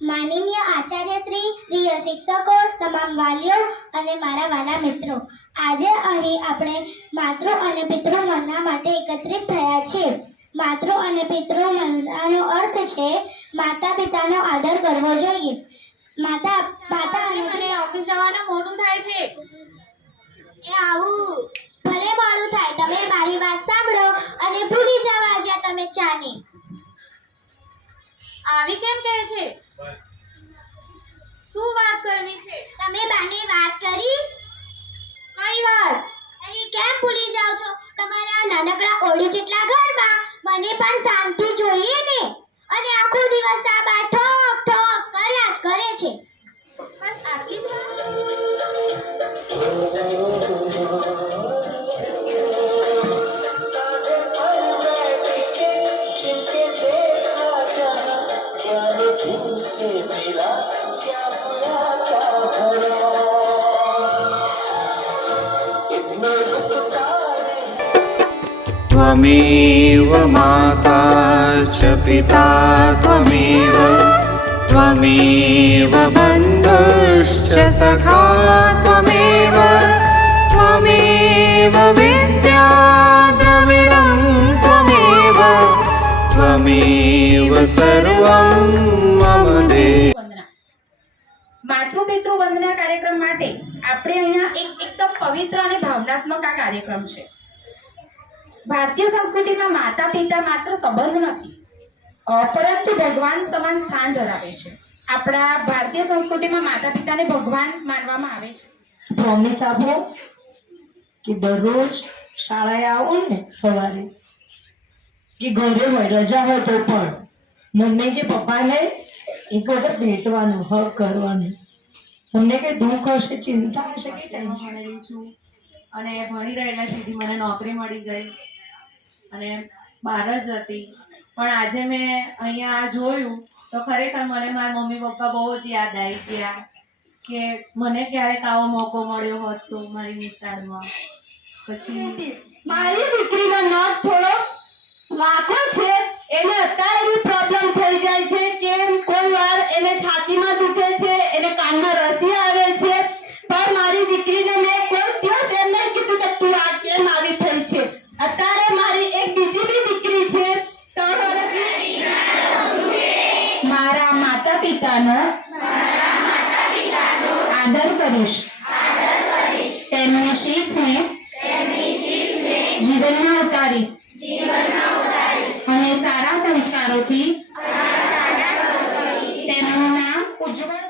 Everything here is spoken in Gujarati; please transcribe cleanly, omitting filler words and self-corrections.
માનનીય આચાર્ય શ્રી, પ્રિય શિક્ષકો, તમામ વાલીઓ અને મારા વાલા મિત્રો, આજે અહીં આપણે માતૃ અને પિતૃ વંદના માટે એકત્રિત થયા છીએ. માતૃ અને પિતૃ વંદનાનો અર્થ છે માતા પિતાનો આદર કરવો જોઈએ. માતા અને ઓફિસ જવાનું મોડું થાય છે. એ આવું ભલે મોડું થાય, તમે મારી વાત સાંભળો અને ભૂલી જાવ આજે તમે ચાની. આવી કેમ કહે છે? શું વાત કરવી છે? તમે બાને વાત કરી? કઈ વાત? અરે કેમ ભૂલી જાવ છો? તમારા નાનકડા ઓરડી જેટલા ઘરમાં મને પણ શાંતિ જોઈએ ને, અને આખો દિવસ આ બા ઠોક ઠોક કર્યા જ કરે છે. બસ આટલી જ વાત? त्वमेव माता च पिता त्वमेव बन्धुश्च सखा त्वमेव विद्या द्रविणं त्वमेव सर्वं मम देव. માતૃપિતૃ વંદના કાર્યક્રમ માટે આપણે અહીંયા એકદમ પવિત્ર અને ભાવનાત્મક આ કાર્યક્રમ છે. ભારતીય સંસ્કૃતિમાં માતા પિતા માત્ર સંબંધ નથી, પરંતુ ભગવાન સમાન સ્થાન ધરાવે છે. આપણા ભારતીય સંસ્કૃતિમાં માતા પિતાને ભગવાન માનવામાં આવે છે. પ્રોમિસ આપો કે દરરોજ શાળાએ આવો ને સવારે કે ઘરે હોય રજા હોય તો પણ મમ્મી કે પપ્પાને એક વખત ભેટવાનું, હક કરવાનું. તમને કઈ દુઃખ હશે, ચિંતા હશે કે ભણેલી છું અને ભણી રહેલા સીધી મને નોકરી મળી ગઈ અને બહાર જ હતી. પણ આજે મેં અહીંયા જોયું તો ખરેખર મને મારા મમ્મી પપ્પા બહુ જ યાદ આવી ગયા કે મને ક્યારેક આવો મોકો મળ્યો હોત તો મારી નિશાળમાં. પછી મારી દીકરીનો નોટ થોડો વાંકો છે, એને અત્યારે બી પ્રોબ્લેમ થઈ જાય છે કે કોઈ વાર એને છાતીમાં દુખે છે, એને કાનમાં રસી આવે છે. પણ મારી દીકરીને મેં કોઈ દિવસ એમ નહીં કીધું કે તું આ કેમ આવી થઈ છે. અત્યારે મારી એક બીજી બી દીકરી છે, 3 વર્ષની. મારા માતા પિતાનો આદર કરીશ, તેમની શીખને જીવનમાં ઉતારીશ અને સારા સંસ્કારોથી તેમનું નામ ઉજ્જવળ